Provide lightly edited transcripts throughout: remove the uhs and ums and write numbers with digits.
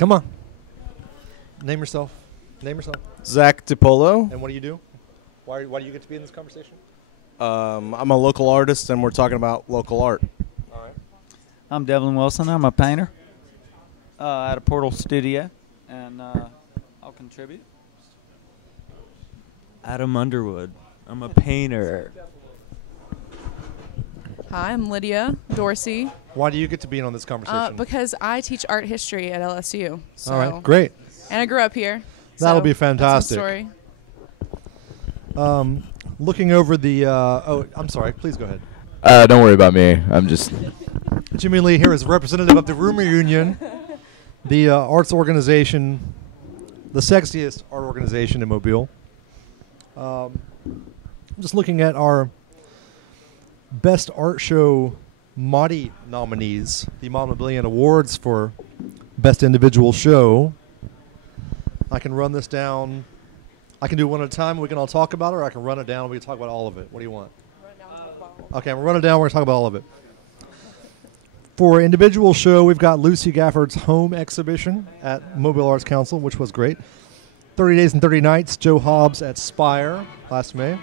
Come on. Name yourself. Zach Depolo. And what do you do? Why do you get to be in this conversation? I'm a local artist, and we're talking about local art. All right. I'm Devlin Wilson. I'm a painter at a Portal Studio, and I'll contribute. Adam Underwood. I'm a painter. Hi, I'm Lydia Dorsey. Why do you get to be in on this conversation? Because I teach art history at L.S.U. So. All right, great. And I grew up here. That'll be fantastic. That's my story. Looking over the I'm sorry, please go ahead. Don't worry about me. I'm just... Jimmy Lee here is representative of the Rumor Union, the arts organization, the sexiest art organization in Mobile. I'm just looking at our Best Art Show Madi nominees, the Mobilian Awards for Best Individual Show. I can run this down. I can do one at a time and we can all talk about it, or I can run it down and we can talk about all of it. What do you want? Run it down and talk about all of it. Okay, we'll run it down. We're going to talk about all of it. For individual show, we've got Lucy Gafford's home exhibition at Mobile Arts Council, which was great. 30 Days and 30 Nights, Joe Hobbs at Spire last May.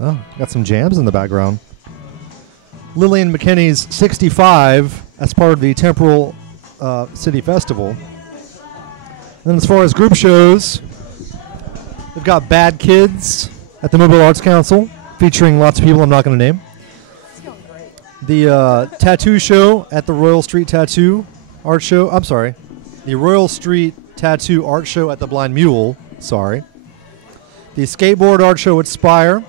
Oh, got some jams in the background. Lillian McKinney's 65 as part of the Temporal City Festival. And then as far as group shows, we've got Bad Kids at the Mobile Arts Council, featuring lots of people I'm not going to name. The Tattoo Show at the Royal Street Tattoo Art Show. I'm sorry. The Royal Street Tattoo Art Show at the Blind Mule. Sorry. The Skateboard Art Show at Spire.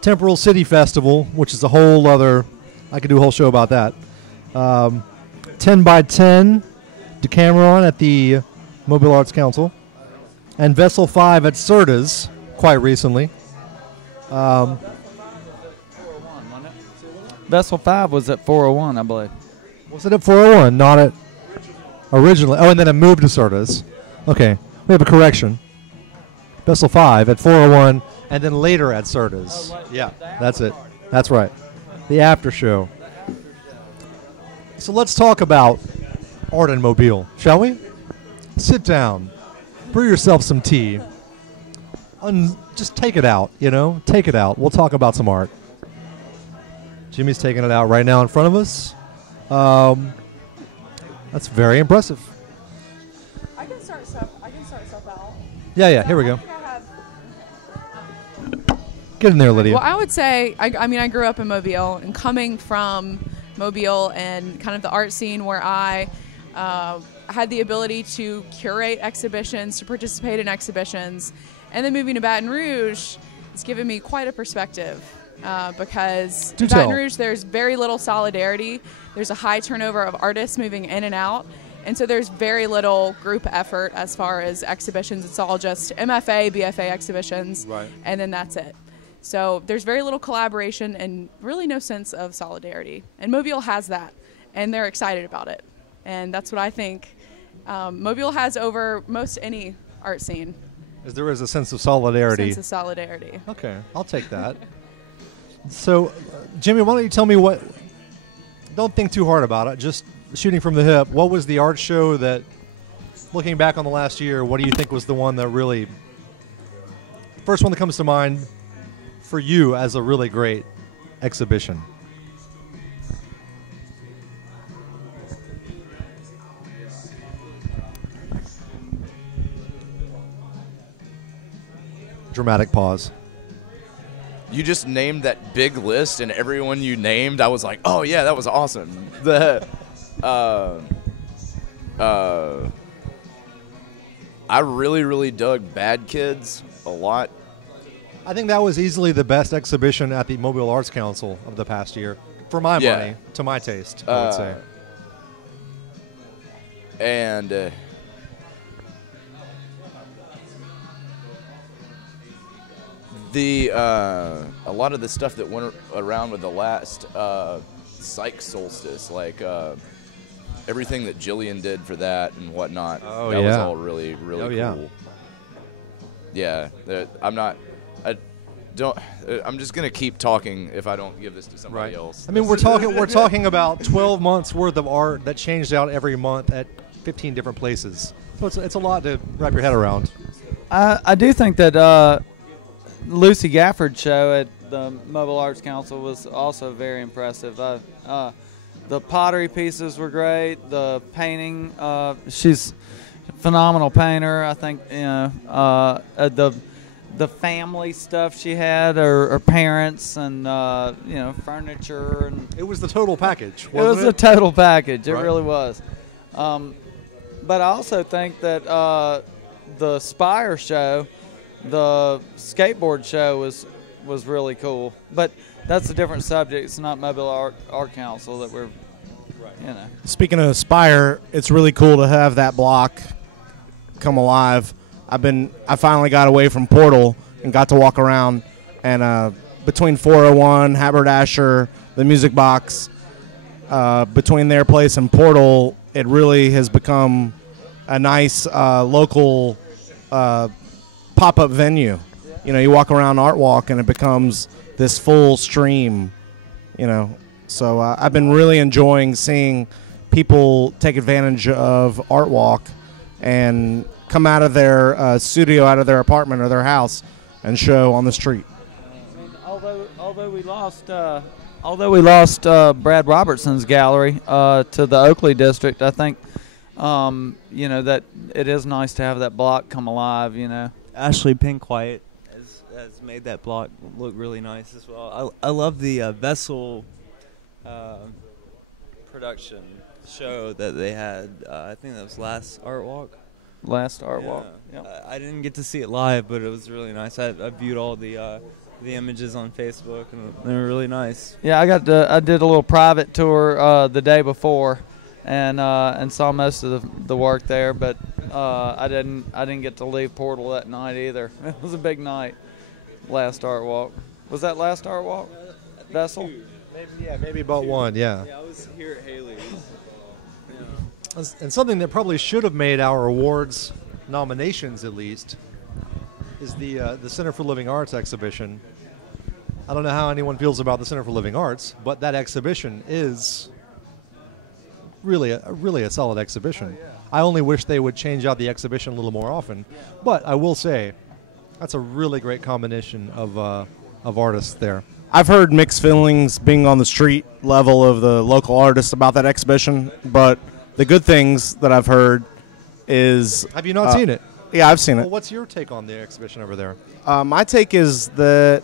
Temporal City Festival, which is a whole other... I could do a whole show about that. 10 by 10 Decameron at the Mobile Arts Council. And Vessel 5 at Serta's quite recently. Vessel 5 was at 401, I believe. Was it at 401? Not at originally. Oh, and then it moved to Serta's. Okay, we have a correction. Vessel 5 at 401, and then later at Serta's. Yeah, that's it. That's right. The after show. So let's talk about art in Mobile, shall we? Sit down. Brew yourself some tea. Just take it out, you know? Take it out. We'll talk about some art. Jimmy's taking it out right now in front of us. That's very impressive. I can start stuff out. Yeah, here we go. Get in there, Lydia. Well, I would say, I grew up in Mobile, and coming from Mobile and kind of the art scene where I had the ability to curate exhibitions, to participate in exhibitions, and then moving to Baton Rouge, it's given me quite a perspective. Because in Baton Rouge, there's very little solidarity. There's a high turnover of artists moving in and out. And so there's very little group effort as far as exhibitions. It's all just MFA, BFA exhibitions, right, and then that's it. So there's very little collaboration and really no sense of solidarity. And Mobile has that, and they're excited about it. And that's what I think Mobile has over most any art scene. There is a sense of solidarity. Sense of solidarity. Okay, I'll take that. So, Jimmy, why don't you tell me what... Don't think too hard about it. Just shooting from the hip. What was the art show that, looking back on the last year, what do you think was the one that really... First one that comes to mind for you as a really great exhibition? Dramatic pause. You just named that big list, and everyone you named, I was like, oh, yeah, that was awesome. I really, really dug Bad Kids a lot. I think that was easily the best exhibition at the Mobile Arts Council of the past year. For my money, to my taste, I would say. And... a lot of the stuff that went around with the last Psych Solstice, like everything that Jillian did for that and whatnot, that was all really, really cool. Yeah, I'm just gonna keep talking if I don't give this to somebody else. I mean, we're talking about 12 months worth of art that changed out every month at 15 different places. So it's a lot to wrap your head around. I do think that Lucy Gafford's show at the Mobile Arts Council was also very impressive. The pottery pieces were great. The painting, she's a phenomenal painter. I think the family stuff she had, her parents, and furniture, and it was the total package. It was a total package. It Right. really was. But I also think that the Spire show, the skateboard show, was really cool. But that's a different subject. It's not Mobile Art Council that we're, Speaking of Spire, it's really cool to have that block come alive. I finally got away from Portal and got to walk around, and between 401, Haberdasher, the Music Box, between their place and Portal, it really has become a nice local pop-up venue. You walk around Art Walk and it becomes this full stream, So I've been really enjoying seeing people take advantage of Art Walk and come out of their studio, out of their apartment or their house, and show on the street. Although we lost Brad Robertson's gallery to the Oakley district, I think that it is nice to have that block come alive. Ashley Pinkwhite has made that block look really nice as well. I love the vessel production show that they had. I think that was last Art Walk. Yep. I didn't get to see it live, but it was really nice. I viewed all the images on Facebook, and they were really nice. Yeah, I did a little private tour the day before, and saw most of the work there, but I didn't get to leave Portal that night either. It was a big night. Last Art Walk. Was that last Art Walk? Vessel? Maybe about one. Yeah. Yeah, I was here at Haley's. And something that probably should have made our awards nominations, at least, is the Center for Living Arts exhibition. I don't know how anyone feels about the Center for Living Arts, but that exhibition is really a solid exhibition. I only wish they would change out the exhibition a little more often. But I will say, that's a really great combination of artists there. I've heard mixed feelings being on the street level of the local artists about that exhibition, but the good things that I've heard is... Have you not seen it? Yeah, I've seen it. Well, what's your take on the exhibition over there? My take is that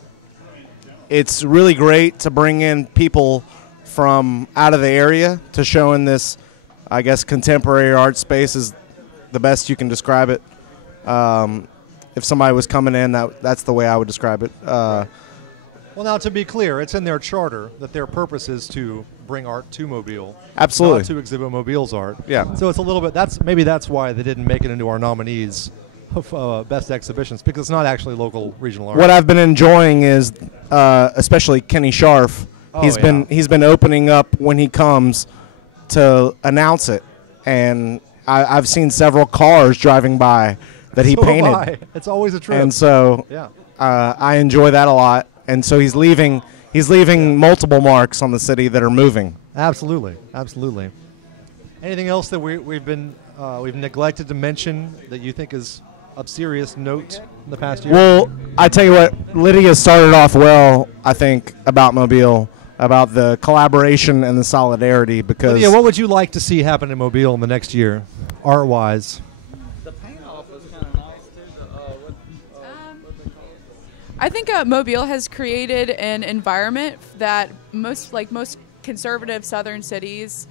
it's really great to bring in people from out of the area to show in this, I guess, contemporary art space is the best you can describe it. If somebody was coming in, that's the way I would describe it. Well, now, to be clear, it's in their charter that their purpose is to bring art to Mobile. Absolutely. Not to exhibit Mobile's art. Yeah. So it's a little bit, that's why they didn't make it into our nominees of best exhibitions, because it's not actually local regional art. What I've been enjoying is, especially Kenny Scharf, he's been opening up when he comes to announce it. And I've seen several cars driving by that he painted. It's always a trip. And so I enjoy that a lot. And so he's leaving multiple marks on the city that are moving. Absolutely. Anything else that we've neglected to mention that you think is of serious note in the past year? Well, I tell you what, Lydia started off well, I think, about Mobile, about the collaboration and the solidarity. Because Lydia, what would you like to see happen in Mobile in the next year, art-wise? I think Mobile has created an environment that most conservative southern cities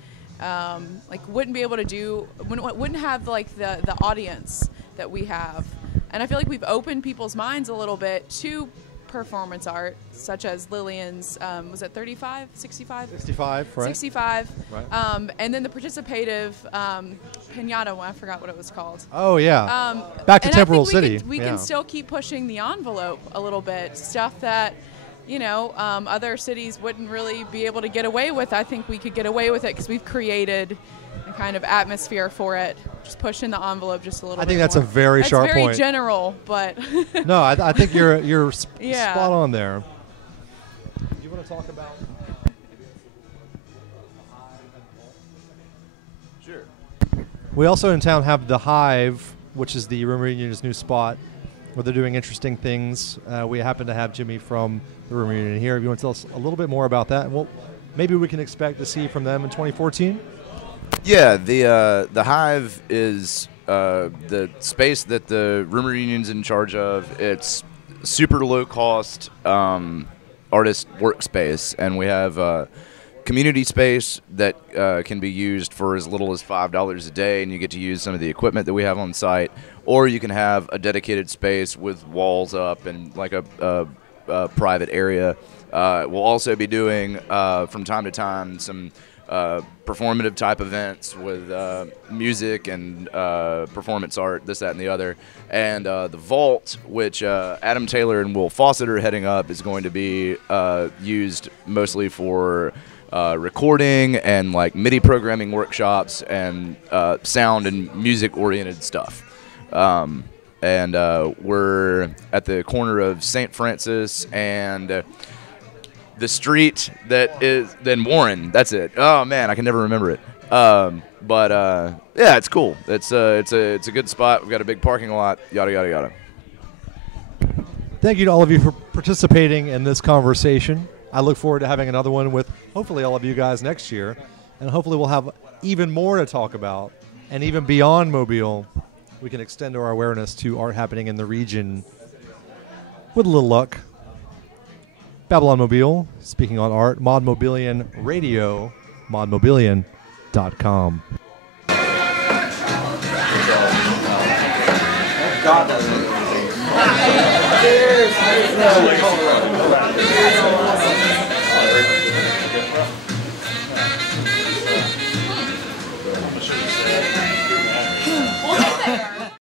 wouldn't be able to do, wouldn't have the audience that we have. And I feel like we've opened people's minds a little bit to performance art, such as Lillian's, was it 35, 65? 65, right. 65. Right. And then the participative Pinata one, I forgot what it was called. Oh, yeah. Back to Temporal City. We can still keep pushing the envelope a little bit. Stuff that, other cities wouldn't really be able to get away with. I think we could get away with it because we've created a kind of atmosphere for it. Just pushing the envelope just a little bit. I think that's more. a very sharp point. It's very general, but... No, I think you're spot on there. Do you want to talk about... Sure. We also in town have the Hive, which is the Rumor Union's new spot, where they're doing interesting things. We happen to have Jimmy from the Rumor Union here. If you want to tell us a little bit more about that, well, maybe we can expect to see from them in 2014. Yeah, the Hive is the space that the Rumor Union's in charge of. It's super low cost artist workspace, and we have community space that can be used for as little as $5 a day, and you get to use some of the equipment that we have on site, or you can have a dedicated space with walls up and like a private area. We'll also be doing from time to time some performative type events with music and performance art, this, that, and the other. And the Vault, which Adam Taylor and Will Fawcett are heading up, is going to be used mostly for recording and like MIDI programming workshops and sound and music oriented stuff. And we're at the corner of St. Francis and the street that is then Warren. That's it. Oh man, I can never remember it. But yeah, it's cool. It's a good spot. We've got a big parking lot. Yada yada yada. Thank you to all of you for participating in this conversation. I look forward to having another one with hopefully all of you guys next year, and hopefully we'll have even more to talk about, and even beyond Mobile, we can extend our awareness to art happening in the region with a little luck. Babylon Mobile, speaking on art, Mod Mobilian Radio, modmobilian.com. Cheers!